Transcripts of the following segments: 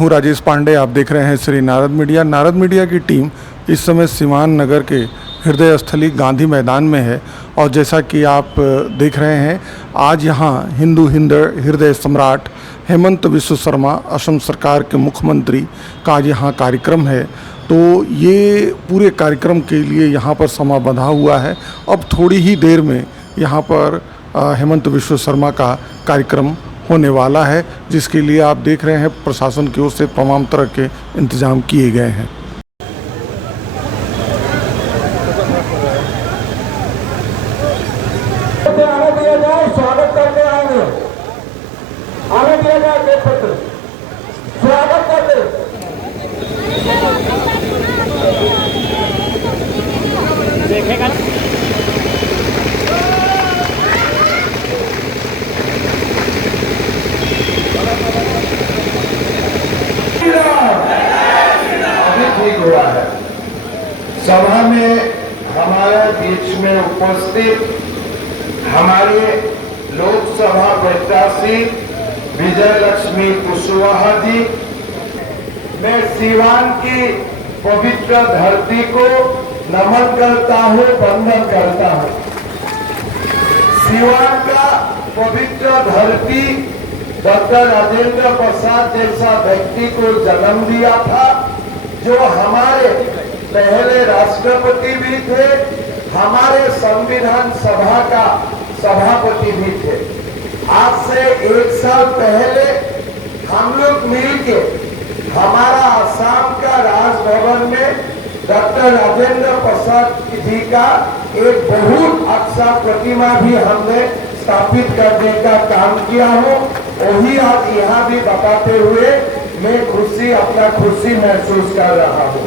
हूँ राजेश पांडे। आप देख रहे हैं श्री नारद मीडिया। नारद मीडिया की टीम इस समय सीवान नगर के हृदय स्थली गांधी मैदान में है और जैसा कि आप देख रहे हैं, आज यहाँ हिंदू हृदय सम्राट हेमंत बिस्व शर्मा असम सरकार के मुख्यमंत्री का आज यहाँ कार्यक्रम है। तो ये पूरे कार्यक्रम के लिए यहाँ पर समा बंधा हुआ है। अब थोड़ी ही देर में यहाँ पर हेमंत बिस्व शर्मा का कार्यक्रम होने वाला है, जिसके लिए आप देख रहे हैं प्रशासन की ओर से तमाम तरह के इंतजाम किए गए हैं। आने दिया जाए, स्वागत करते आएंगे, आने दिया जाए, गेट पर स्वागत करते। देखेगा ठीक हुआ है। सभा में हमारे बीच में उपस्थित हमारे लोकसभा प्रत्याशी विजय लक्ष्मी कुशवाहा जी, मैं सीवान की पवित्र धरती को नमन करता हूँ, वंदन करता हूँ। सीवान का पवित्र धरती डॉक्टर राजेंद्र प्रसाद जैसा व्यक्ति को जन्म दिया था, जो हमारे पहले राष्ट्रपति भी थे, हमारे संविधान सभा का सभापति भी थे। आज से 1 साल पहले हम लोग मिलके हमारा आसाम का राजभवन में डॉक्टर राजेंद्र प्रसाद जी का एक बहुत अच्छा प्रतिमा भी हमने स्थापित करने का काम किया हो। वही आज यहाँ भी बताते हुए मैं अपना खुशी महसूस कर रहा हूँ।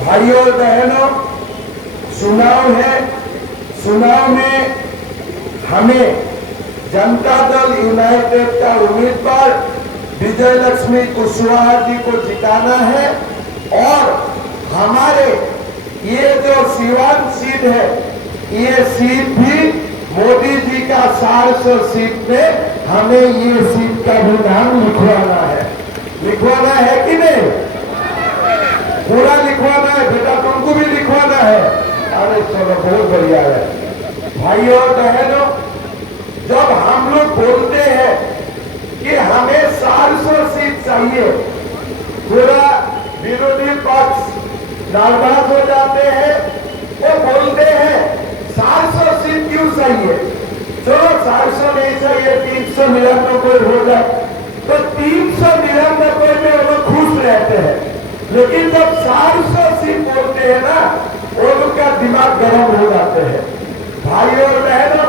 भाइयों और बहनों, चुनाव है, चुनाव में हमें जनता दल यूनाइटेड का उम्मीदवार विजय लक्ष्मी कुशवाहा जी को जिताना है और हमारे ये जो सीवान सीट है, ये सीट भी मोदी जी का 400 सीट में हमें ये सीट का भी नाम लिखवाना है। लिखवाना है कि नहीं? पूरा लिखवाना है बेटा, तुमको भी लिखवाना है। अरे चलो, बहुत बढ़िया है। भाइयों और बहनों, जब हम लोग बोलते हैं कि हमें 400 सीट चाहिए, पूरा विरोधी पक्ष नाराज हो जाते हैं। वो बोलते हैं 400 सीट क्यों चाहिए? चलो 400 नहीं चाहिए, 399 हो जाए तो 399 में वो लोग खुश रहते हैं। लेकिन जब 400 सीट बोलते हैं ना, वो लोग का दिमाग गर्म हो जाते हैं। भाइयों और बहनों,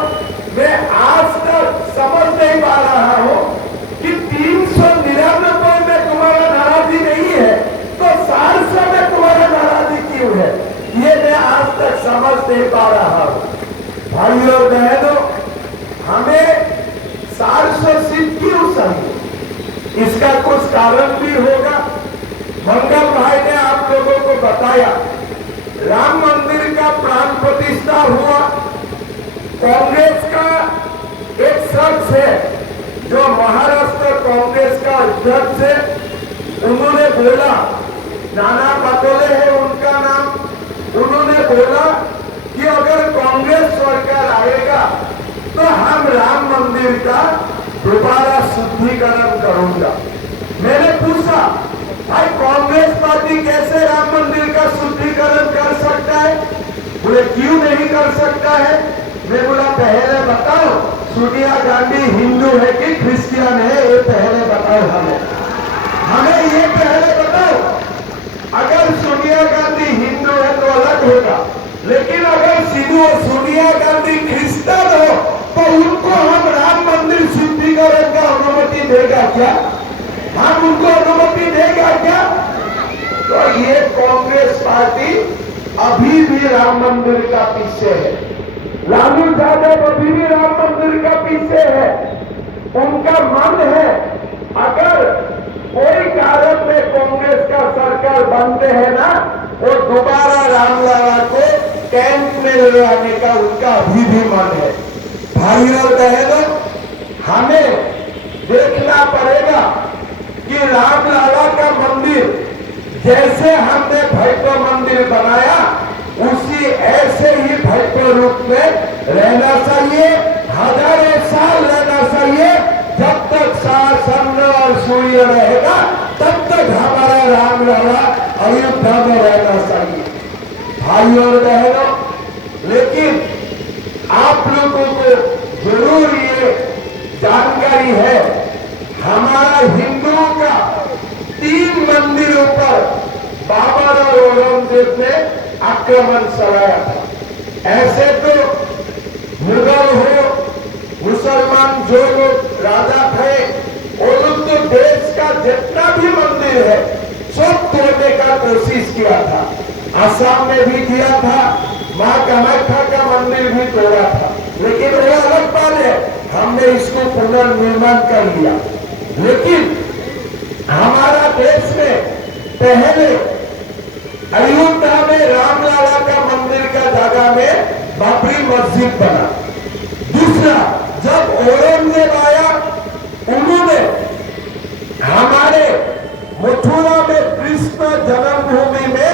मैं आज तक समझ नहीं पा रहा हूं कि 399 में तुम्हारा नाराजगी नहीं है तो 400 में तुम्हारा नाराजगी क्यों है, ये मैं आज तक समझ नहीं पा रहा हूं। भाइयों और बहनों, हमें 400 सीट क्यों चाहिए? इसका कुछ कारण भी होगा। मंगल भाई ने आप लोगों को बताया, राम मंदिर का प्राण प्रतिष्ठा हुआ। कांग्रेस का एक शख्स है जो महाराष्ट्र कांग्रेस का अध्यक्ष है, उन्होंने बोला, नाना पटोले है उनका नाम, उन्होंने बोला कि अगर कांग्रेस सरकार आएगा तो हम राम मंदिर का दोबारा शुद्धिकरण करूंगा। मैंने पूछा, भाई कांग्रेस पार्टी कैसे राम मंदिर का शुद्धिकरण कर सकता है? बोले क्यों नहीं कर सकता है? मैं बोला पहले बताओ, सोनिया गांधी हिंदू है कि क्रिश्चियन है, ये पहले बताओ हमें ये पहले बताओ। अगर सोनिया गांधी हिंदू है तो अलग होगा, लेकिन अगर सोनिया गांधी क्रिश्चियन हो तो उनको हम राम मंदिर शुद्धिकरण का अनुमति देगा क्या? हम उनको अनुमति देगा क्या? तो ये कांग्रेस पार्टी अभी भी राम मंदिर का पीछे है। लालू यादव अभी भी राम मंदिर का पीछे है। उनका मन है, अगर कोई कारण में कांग्रेस का सरकार बनते हैं ना, वो दोबारा रामलला को कैंप में ले आने का उनका अभी भी मन है। भाइयों और बहनों, हमें देखना पड़ेगा कि रामलला का मंदिर जैसे हमने भव्य मंदिर बनाया उसी ऐसे ही भव्य रूप में रहना चाहिए, हजारों साल रहना चाहिए। जब तक चंद्र और सूर्य रहेगा तब तक हमारा रामलला अयोध्या में रहना चाहिए। भाइयों और बहनों, लेकिन आप लोगों को जरूर ये जानकारी है, हमारा हिंदुओं का 3 मंदिरों पर बाबर और औरंगजेब ने आक्रमण चलाया था। ऐसे तो मुगल हो, मुसलमान जो लोग राजा थे, वो लोग तो देश का जितना भी मंदिर है सब तोड़ने का कोशिश किया था। आसाम में भी किया था, मां कामाख्या का मंदिर भी तोड़ा था, लेकिन वो अलग बात है, हमने इसको पुनर्निर्माण कर लिया। लेकिन हमारा देश में पहले अयोध्या में रामलला का मंदिर का जगह में बाबरी मस्जिद बना। दूसरा, जब औरंगजेब आया उन्होंने हमारे मथुरा में कृष्ण जन्मभूमि में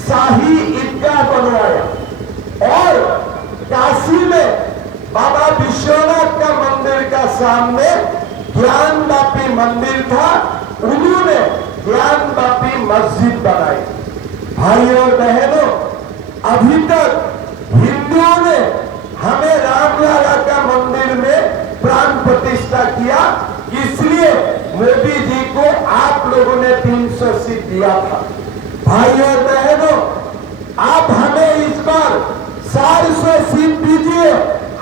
शाही ईदगाह बनवाया और काशी में बाबा विश्वनाथ का मंदिर का सामने ज्ञानवापी मंदिर था, उन्होंने ज्ञानवापी मस्जिद बनाई। भाइयों और बहनों, अभी तक हिंदुओं ने हमें रामलला का मंदिर में प्राण प्रतिष्ठा किया, इसलिए मोदी जी को आप लोगों ने 300 सीट दिया था। भाइयों और बहनों, आप हमें इस बार 400 सीट दीजिए,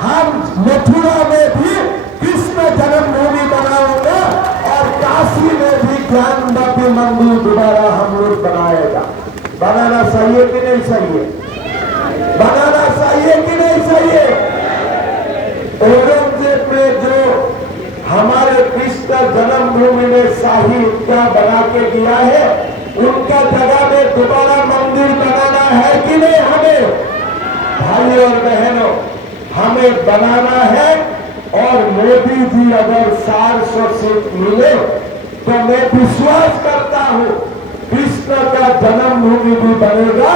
हम मथुरा में भी कृष्ण जन्मभूमि बनाऊंगा और काशी में भी ज्ञानवापी मंदिर दोबारा हम लोग बनाएगा। बनाना चाहिए कि नहीं चाहिए? बनाना चाहिए कि नहीं चाहिए? औरंगजेब ने जो हमारे कृष्ण जन्मभूमि में शाही ईदगाह बना के दिया है, उनका जगह में दोबारा मंदिर बनाना है कि नहीं हमें? भाइयों और बहनों, हमें बनाना है और मोदी जी अगर 400 सीट मिले तो मैं विश्वास करता हूं कृष्ण का जन्मभूमि भी बनेगा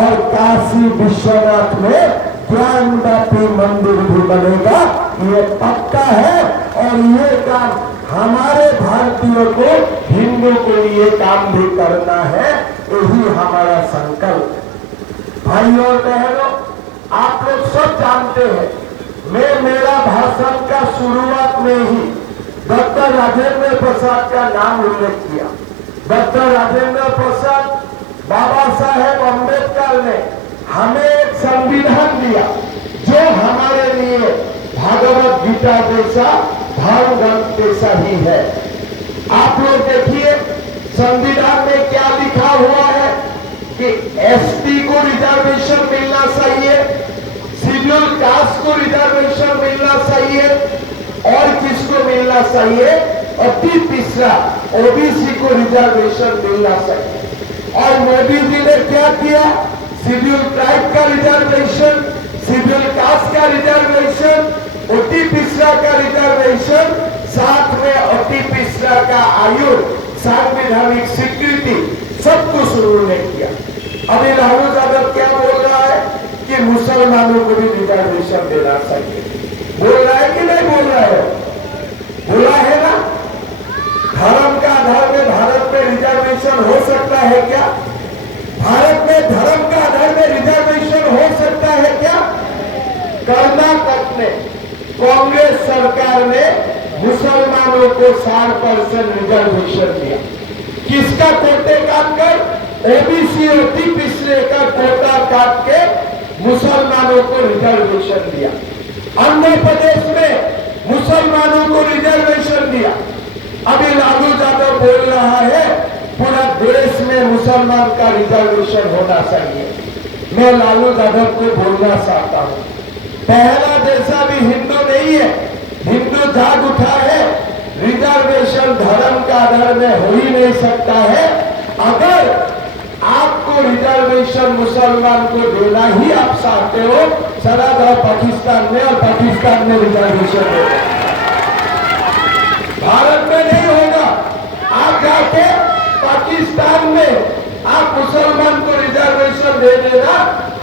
और काशी विश्वनाथ में ज्ञानवापी मंदिर भी बनेगा। ये पक्का है और ये काम हमारे भारतीयों को, हिंदुओं को ये काम भी करना है, यही हमारा संकल्प। भाइयों और बहनों, आप लोग सब जानते हैं, मैं मेरा भाषण का शुरुआत में ही डॉक्टर राजेंद्र प्रसाद का नाम उल्लेख किया। डॉक्टर राजेंद्र प्रसाद, बाबा साहेब अम्बेडकर ने हमें एक संविधान दिया जो हमारे लिए भागवत गीता जैसा, धर्म ग्रंथ जैसा ही है। आप लोग देखिए संविधान में क्या लिखा हुआ है कि एसटी को रिजर्वेशन मिलना चाहिए, शेड्यूल कास्ट को रिजर्वेशन मिलना चाहिए और किसको मिलना चाहिए? अति पिछड़ा ओबीसी को रिजर्वेशन मिलना चाहिए। और मोदी जी ने क्या किया? शेड्यूल ट्राइब का रिजर्वेशन, शेड्यूल कास्ट का रिजर्वेशन, अति पिछड़ा का रिजर्वेशन, साथ में अति पिछड़ा का आयु, संवैधानिक स्वीकृति, सब कुछ उन्होंने किया। अभी लालू यादव क्या बोल रहा है कि मुसलमानों को भी रिजर्वेशन देना चाहिए। बोल रहा है कि नहीं बोल रहा है? बोला है ना? धर्म का आधार में भारत में रिजर्वेशन हो सकता है क्या? भारत में धर्म का आधार में रिजर्वेशन हो सकता है क्या? कर्नाटक में कांग्रेस सरकार ने मुसलमानों को 60% रिजर्वेशन दिया। किसका कोटे काट कर? ओबीसी अति पिछड़े का कोटा काट के मुसलमानों को रिजर्वेशन दिया। आंध्र प्रदेश में मुसलमानों को रिजर्वेशन दिया। अभी लालू यादव बोल रहा है पूरा देश में मुसलमान का रिजर्वेशन होना चाहिए। मैं लालू यादव को बोलना चाहता हूं, पहला जैसा भी हिंदू नहीं है, हिंदू जाग उठा है, रिजर्वेशन धर्म का आधार में हो ही नहीं सकता है। अगर आपको रिजर्वेशन मुसलमान को देना ही आप चाहते हो, चला जाओ पाकिस्तान में और पाकिस्तान में रिजर्वेशन होगा। भारत में नहीं होगा। आप जाके पाकिस्तान में आप मुसलमान को रिजर्वेशन दे देना,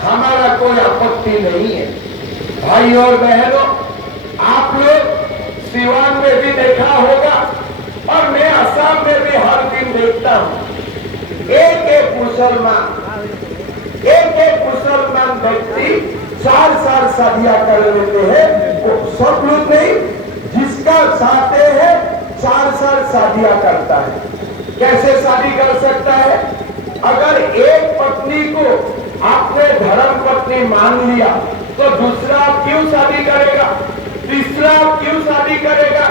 हमारा कोई आपत्ति नहीं है। भाई और बहनों, आप लोग सिवान में भी देखा होगा और मैं असम में भी हर दिन देखता हूं, एक एक मुसलमान व्यक्ति 4 शादियां कर लेते हैं। वो सब लोग नहीं, जिसका चाहते हैं 4 शादियां करता है। कैसे शादी कर सकता है? अगर एक पत्नी को आपने धर्म पत्नी मान लिया तो दूसरा क्यों शादी करेगा, तीसरा क्यों शादी करेगा,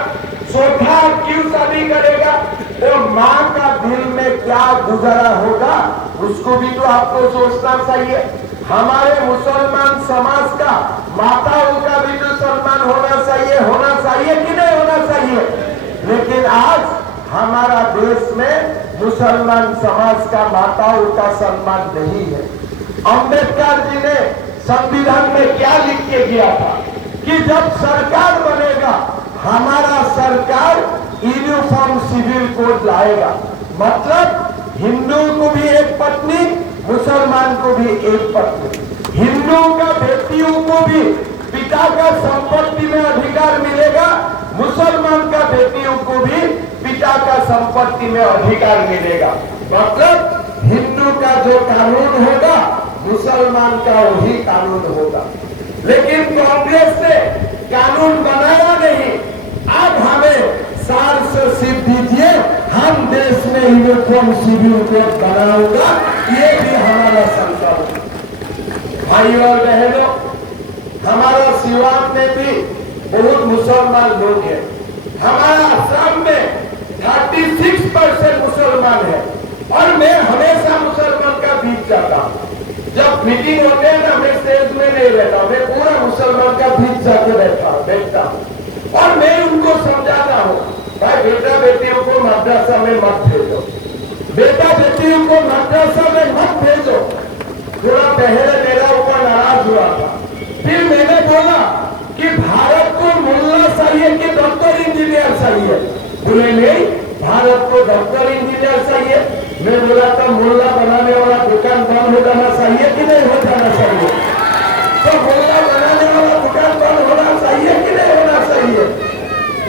चौथा क्यों शादी करेगा? तो माँ का दिल में क्या गुजारा होगा उसको भी तो आपको सोचना चाहिए। हमारे मुसलमान समाज का माताओं का भी तो सम्मान होना चाहिए कि नहीं होना चाहिए? लेकिन आज हमारा देश में मुसलमान समाज का माताओं का सम्मान नहीं है। अंबेडकर जी ने संविधान में क्या लिख के गया था कि जब सरकार बनेगा हमारा सरकार यूनिफॉर्म सिविल कोड लाएगा, मतलब हिंदुओं को भी एक पत्नी, मुसलमान को भी एक पत्नी। हिंदुओं का बेटियों को भी पिता का संपत्ति में अधिकार मिलेगा, मुसलमान का बेटियों को भी पिता का संपत्ति में अधिकार मिलेगा। मतलब हिंदू का जो कानून होगा मुसलमान का वही कानून होगा। लेकिन कांग्रेस ने कानून बनाया नहीं। अब हमें सार से सिद्ध दीजिए, हम देश में यूनिफॉर्म सिविल कोड बनाऊंगा, ये भी हमारा संकल्प है। भाई और बहनों, हमारा सिवान में भी बहुत मुसलमान लोग हैं। हमारा असम में 36% मुसलमान है और मैं हमेशा मुसलमान का बीच जाता हूँ। जब मीटिंग होते हैं ना, मैं स्टेज में नहीं रहता, मैं पूरा मुसलमान का बीच जाके बैठता हूँ और मैं उनको समझाता हूँ, भाई बेटा बेटियों को मदरसा में मत भेजो, बेटा बेटियों को मदरसा में मत भेजो। थोड़ा पहले मेरा ऊपर नाराज हुआ था, फिर मैंने बोला कि भारत को मुल्ला चाहिए कि डॉक्टर इंजीनियर चाहिए? बोले नहीं, भारत को डॉक्टर इंजीनियर चाहिए। मैं बोला था मुल्ला बनाने वाला दुकान बंद हो जाना चाहिए कि नहीं हो जाना चाहिए? तो मुल्ला बनाने वाला दुकान बंद होना चाहिए कि नहीं होना चाहिए?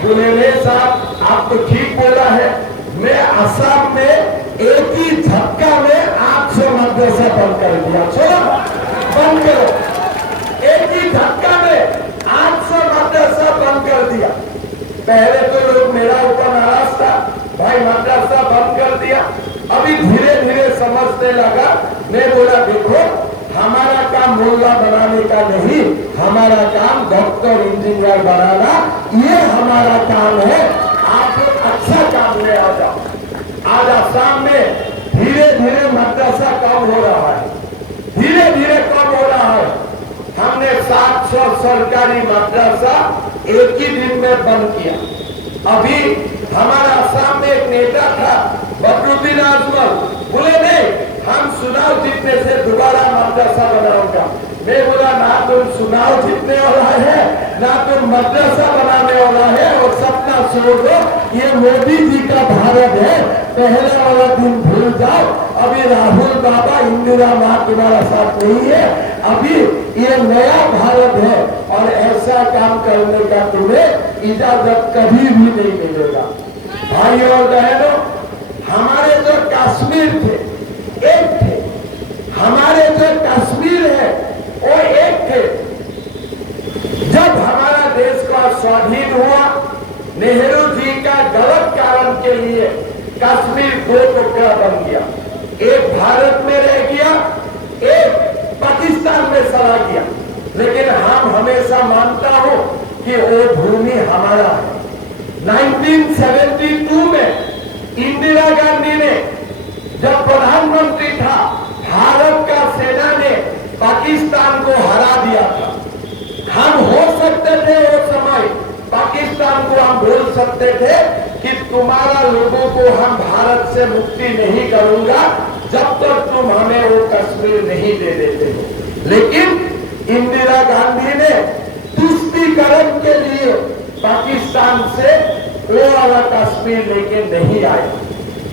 बोले नहीं साहब, आप तो ठीक बोला है। मैं असम में एक ही झटका में 800 मदरसा बंद कर दिया। चलो बंद करो, एक ही झटका में 800 मदरसा बंद कर दिया। पहले तो लोग मेरा ऊपर नाराज था, भाई मदरसा बंद कर दिया। अभी धीरे धीरे समझने लगा। मैं बोला देखो, हमारा काम मुल्ला बनाने का नहीं, हमारा काम डॉक्टर इंजीनियर बनाना, ये हमारा काम है। आप लोग अच्छा काम ले आ जाओ। आज असम में धीरे धीरे मदरसा कम हो रहा है, धीरे धीरे कम हो रहा है। हमने 700 सरकारी मदरसा एक ही दिन में बंद किया। अभी हमारा असम में एक नेता था बदरुद्दीन अजमल, बोले नहीं, हम चुनाव जीतने से दोबारा मदरसा बनाऊंगा। मैं बोला ना तुम चुनाव जीतने वाला है, ना तुम मदरसा बनाने वाला है, और सपना छोड़ दो। ये मोदी जी का भारत है, पहले वाला दिन भूल जाओ। अभी राहुल बाबा, इंदिरा माँ तुम्हारा साथ नहीं है। अभी ये नया भारत है और ऐसा काम करने का तुम्हें इजाजत कभी भी नहीं मिलेगा। भाई और बहनों, हमारे जो कश्मीर थे एक थे, हमारे जो कश्मीर है वो एक थे। जब हमारा देश का स्वाधीन हुआ, नेहरू जी का गलत कारण के लिए कश्मीर 2 टुकड़ा बन गया। एक भारत में रह गया, एक पाकिस्तान में चला गया। लेकिन हम हमेशा मानता हूं कि वो भूमि हमारा है। 1972 में इंदिरा गांधी ने जब प्रधानमंत्री था, भारत का सेना ने पाकिस्तान को हरा दिया था। हम हो सकते थे वो समय, पाकिस्तान को हम बोल सकते थे कि तुम्हारा लोगों को हम भारत से मुक्ति नहीं करूंगा जब तक तुम हमें वो कश्मीर नहीं दे देते हो। लेकिन इंदिरा गांधी ने तुष्टीकरण के लिए पाकिस्तान से वो वाला कश्मीर लेके नहीं आए।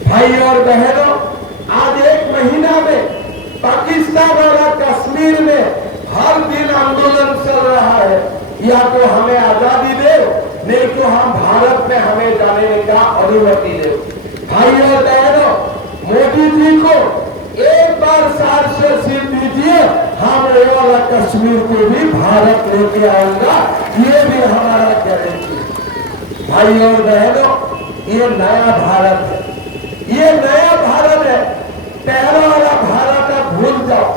भाई और बहनों, आज एक महीना में पाकिस्तान और कश्मीर में हर दिन आंदोलन चल रहा है, या तो हमें आजादी दे, नहीं तो हम भारत में हमें जाने का अनुमति दे। भाई और बहनों, मोदी जी को एक बार सार से सीट दीजिए, हम ये वाला कश्मीर को भी भारत लेके आऊंगा, ये भी हमारा गारंटी है। भाई और बहनों, ये नया भारत है, ये नया भारत है। पहला वाला भारत आप भूल जाओ,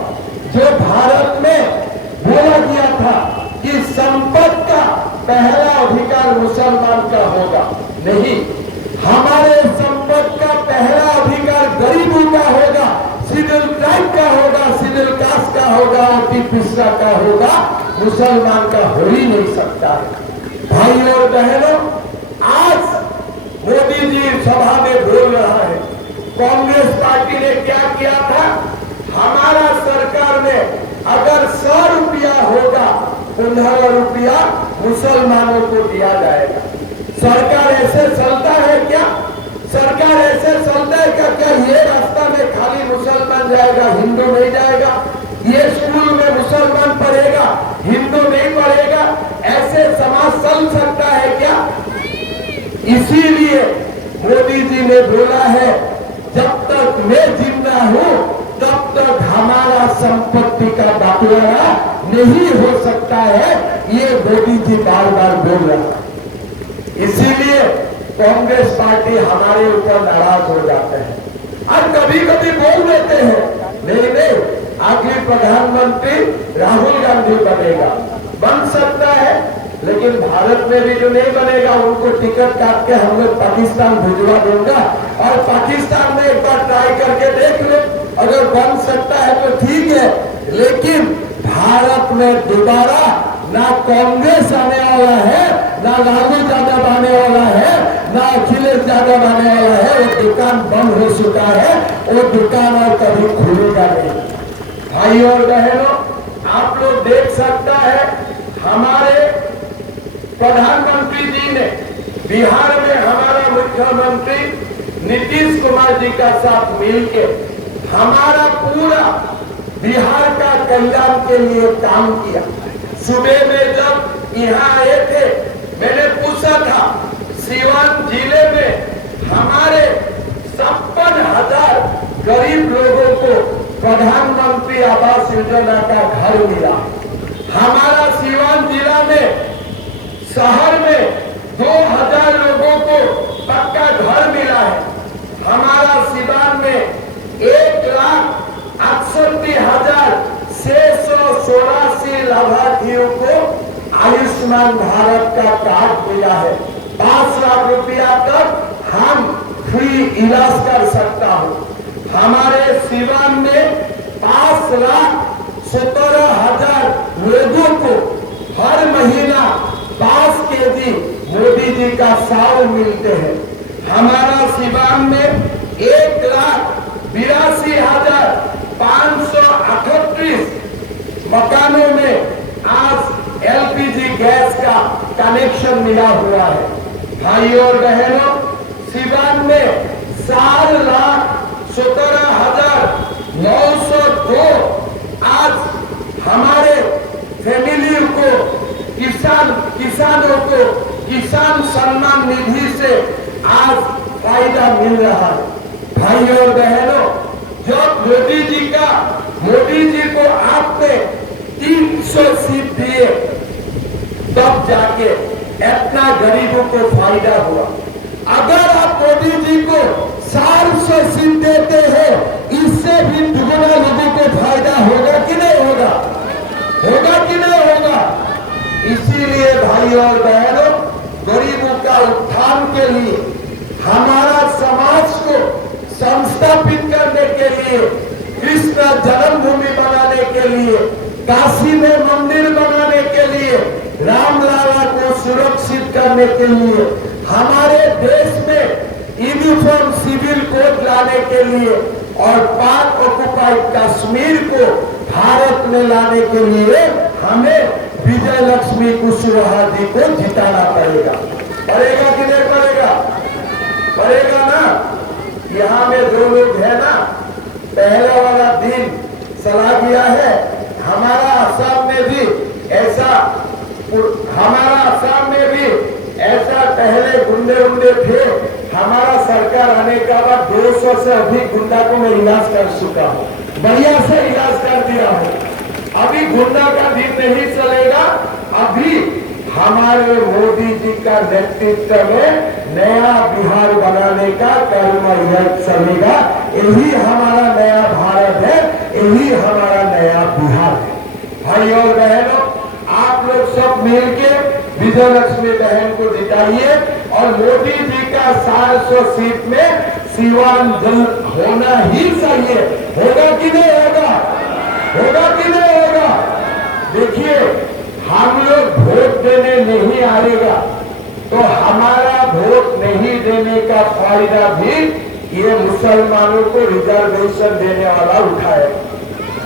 जो भारत में बोला गया था कि संपत्ति का पहला अधिकार मुसलमान का होगा। नहीं, हमारे संपत्ति का पहला अधिकार गरीबों का होगा, शेड्यूल ट्राइब का होगा, शेड्यूल कास्ट का होगा, अति पिछड़ा का होगा, मुसलमान का हो ही नहीं सकता है। भाई और बहनों, आज मोदी जी सभा में बोल रहा है, कांग्रेस पार्टी ने क्या किया था, हमारा सरकार में अगर 100 रुपया होगा, 15 रुपया मुसलमानों को दिया जाएगा। सरकार ऐसे चलता है क्या? सरकार ऐसे चलता है क्या ये रास्ता में खाली मुसलमान जाएगा, हिंदू नहीं जाएगा? ये स्कूल में मुसलमान पढ़ेगा, हिंदू नहीं पढ़ेगा? ऐसे समाज चल सकता है क्या? इसीलिए मोदी जी ने बोला है, जब तक मैं जिंदा हूं तब तक हमारा संपत्ति का बंटवारा नहीं हो सकता है, ये मोदी जी बार बार बोल रहा है। इसीलिए कांग्रेस पार्टी हमारे ऊपर नाराज हो जाते हैं और कभी कभी बोल देते हैं, नहीं नहीं, आखिर प्रधानमंत्री राहुल गांधी बनेगा। बन सकता है, लेकिन भारत में भी जो नहीं बनेगा उनको टिकट काट के हम लोग पाकिस्तान भिजवा दूंगा, और पाकिस्तान में एक बार ट्राई करके देख लो, अगर बन सकता है तो ठीक है, लेकिन भारत में दोबारा ना कांग्रेस आने वाला है, ना लालू यादव आने वाला है, ना अखिलेश यादव आने वाला है। वो दुकान बंद हो चुका है, वो दुकान और कभी खुलेगा नहीं। भाई और बहनों, आप लोग देख सकता है, हमारे प्रधानमंत्री जी ने बिहार में हमारा मुख्यमंत्री नीतीश कुमार जी का साथ मिलके हमारा पूरा बिहार का कल्याण के लिए काम किया। सुबह में जब यहाँ आए थे, मैंने पूछा था, सीवान जिले में हमारे 56,000 गरीब लोगों को प्रधानमंत्री आवास योजना का घर मिला। हमारा सीवान जिला में शहर में 2,000 लोगों को पक्का घर मिला है। हमारा सीवान में 1,68,684 लाभार्थियों को आयुष्मान भारत का कार्ड मिला है। 5 लाख रुपया तक हम फ्री इलाज कर सकता हूँ। हमारे सीवान में 5,17,000 लोगों को हर महीना 5 केजी मोदी जी का चावल मिलते हैं। हमारा सीवान में 1,82,538 मकानों में आज एलपीजी गैस का कनेक्शन मिला हुआ है। भाई और बहनों, सीवान में 4,17,902 आज हमारे फैमिली को किसानों को किसान सम्मान निधि से आज फायदा मिल रहा है। भाई और बहनों, जब मोदी जी को आपने 300 सीट दिए, तब जाके इतना गरीबों को फायदा हुआ। अगर आप मोदी जी को 400 सीट देते हैं, इससे भी दुगना लोगों को फायदा होगा कि नहीं होगा? होगा कि नहीं होगा? इसीलिए भाई और बहनों, गरीबों का उत्थान के लिए, हमारा समाज को संस्थापित करने के लिए, कृष्ण जन्मभूमि बनाने के लिए, काशी में मंदिर बनाने के लिए, रामलला को सुरक्षित करने के लिए, हमारे देश में यूनिफॉर्म सिविल कोड लाने के लिए और पाक ऑक्युपाइड कश्मीर को भारत में लाने के लिए हमें विजय लक्ष्मी कुशवाहा जी को जिताना पड़ेगा। पड़ेगा कि नहीं पड़ेगा? पड़ेगा ना? यहाँ में जो लोग है ना, पहले वाला दिन सलाह दिया है। हमारा असम में भी ऐसा पहले गुंडे थे। हमारा सरकार आने का बाद 200 से अधिक गुंडा को मैं इलाज कर चुका हूँ, बढ़िया से इलाज कर दिया हूँ। अभी गुंडा का दिन नहीं चलेगा। अभी हमारे मोदी जी का नेतृत्व में नया बिहार बनाने का कर्म यह चलेगा। यही हमारा नया भारत है, यही हमारा नया बिहार है। भाई और बहनों, आप लोग सब मिलके विजय लक्ष्मी बहन को जिताइए और मोदी जी का 400 सीट में सिवान जल होना ही चाहिए। होगा कि नहीं होगा? होगा कि नहीं होगा? देखिए, हम लोग वोट देने नहीं आएगा तो हमारा वोट नहीं देने का फायदा भी ये मुसलमानों को रिजर्वेशन देने वाला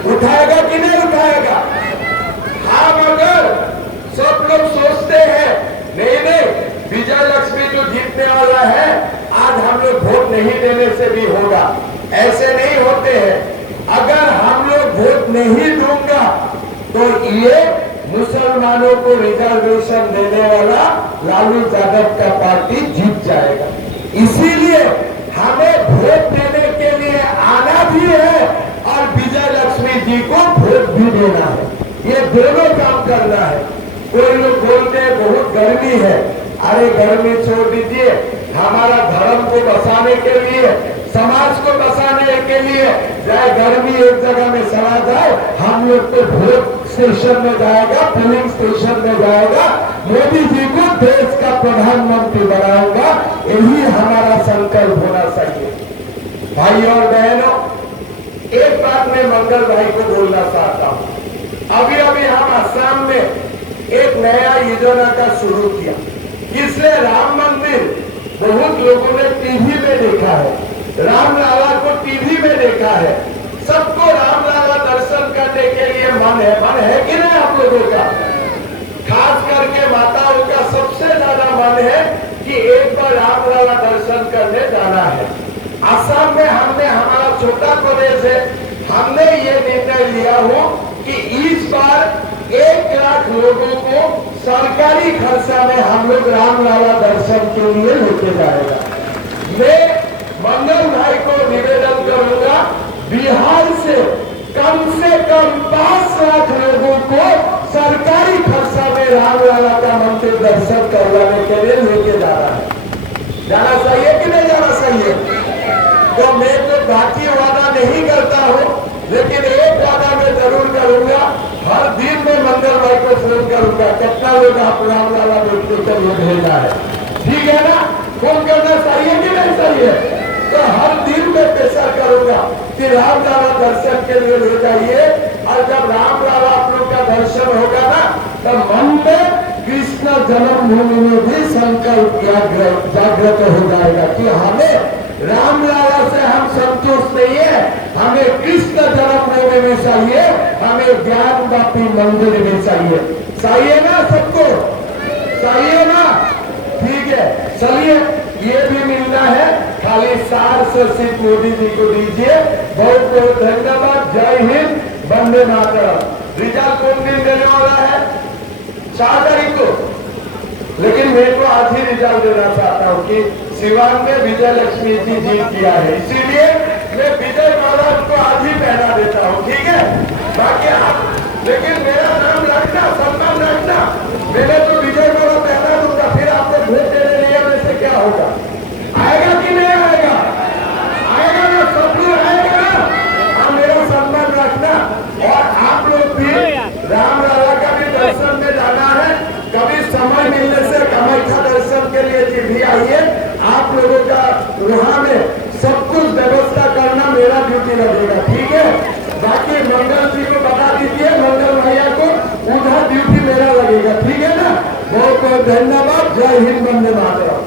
उठाएगा कि नहीं उठाएगा? हम अगर सब लोग सोचते हैं नहीं विजय लक्ष्मी जो जीतने वाला है, आज हम लोग वोट नहीं देने से भी होगा, ऐसे नहीं होते हैं। अगर हम लोग वोट नहीं दूंगा तो ये मुसलमानों को रिजर्वेशन देने वाला लालू यादव का पार्टी जीत जाएगा। इसीलिए हमें वोट देने के लिए आना भी है और विजय लक्ष्मी जी को वोट भी देना है। ये दोनों काम करना है। कोई लोग बोलते हैं बहुत गर्मी है, अरे गर्मी छोड़ दीजिए। हमारा धर्म को बचाने के लिए, समाज को बचाने के लिए चाहे गर्मी एक जगह में चला जाए, हम लोग तो वोट स्टेशन में जाएगा, पोलिंग स्टेशन में जाएगा, मोदी जी को देश का प्रधानमंत्री बनाऊंगा, यही हमारा संकल्प होना चाहिए। भाई और बहनों, एक बात मैं मंगल भाई को बोलना चाहता हूँ। अभी हम असम में एक नया योजना का शुरू किया। इसलिए राम मंदिर बहुत लोगों ने टीवी में देखा है, रामलला को टीवी में देखा है, सबको रामलला दर्शन करने के लिए मन है कि नहीं आप लोगों का? खास करके माताओं का सबसे ज्यादा मन है कि एक बार रामलला दर्शन करने जाना है। असम में हमने, हमारा छोटा प्रदेश है, हमने ये निर्णय लिया हो कि इस बार 1 लाख लोगों को सरकारी खर्चा में हम लोग रामलला दर्शन के लिए लेके जाएगा। मैं मंगल भाई को निवेदन करूंगा, बिहार से कम 5 लाख लोगों को सरकारी खर्चा में रामलला का मंदिर दर्शन करवाने के लिए लेके जा रहा है। जाना चाहिए कि नहीं जाना चाहिए? तो मैं तो बाकी वादा नहीं करता हूँ, लेकिन एक वादा मैं जरूर करूंगा, हर दिन में मंगल भाई को फोन करूंगा कितना लोग आप रामलला देखने के लिए भेजा है। ठीक है ना? फोन करना चाहिए कि नहीं चाहिए? तो हर दिन में प्रेशर करूंगा कि रामलला दर्शन के लिए ले जाइए। और जब रामलला आप लोग का दर्शन होगा ना, तब मन में कृष्ण जन्मभूमि में भी संकल्प जागृत हो जाएगा कि हमें रामलला से हम संतुष्ट नहीं है, हमें कृष्ण जन्मभूमि में चाहिए, हमें ज्ञान वापी मंदिर में चाहिए ना? सबको चाहिए ना? ठीक है, चलिए ये भी मिलना है। खाली 400 सीट मोदी जी को दीजिए। बहुत बहुत धन्यवाद। जय हिंद, वंदे मातरम। रिजल्ट कौन दिन देने वाला है? 4 तारीख को। लेकिन मैं तो आज ही रिजल्ट देना चाहता हूँ कि सिवान में विजय लक्ष्मी जी जीत किया है, इसीलिए मैं विजय माला को आज ही पहना देता हूँ। ठीक है? बाकी आप, लेकिन मेरा नाम रखना, सम्मान रखना। मैंने तो विजय माला पहना दूंगा, फिर आपको वोट देने लिए वैसे क्या होगा? आएगा कि नहीं आएगा? आएगा ना? सब लोग आएगा ना? हाँ, मेरा सम्मान रखना। और आप लोग भी रामलला का भी दर्शन में जाना है। कभी समय मिलने से कामाख्या दर्शन के लिए भी आइए। आप लोगों का वहां में सब कुछ व्यवस्था करना मेरा ड्यूटी रहेगा। ठीक है? बाकी मंगल जी को बता दीजिए, मंगल भैया को, उधर ड्यूटी मेरा लगेगा। ठीक है ना? बहुत बहुत धन्यवाद। जय हिंद, वंदे मातरम।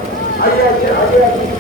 आइए आइए आइए।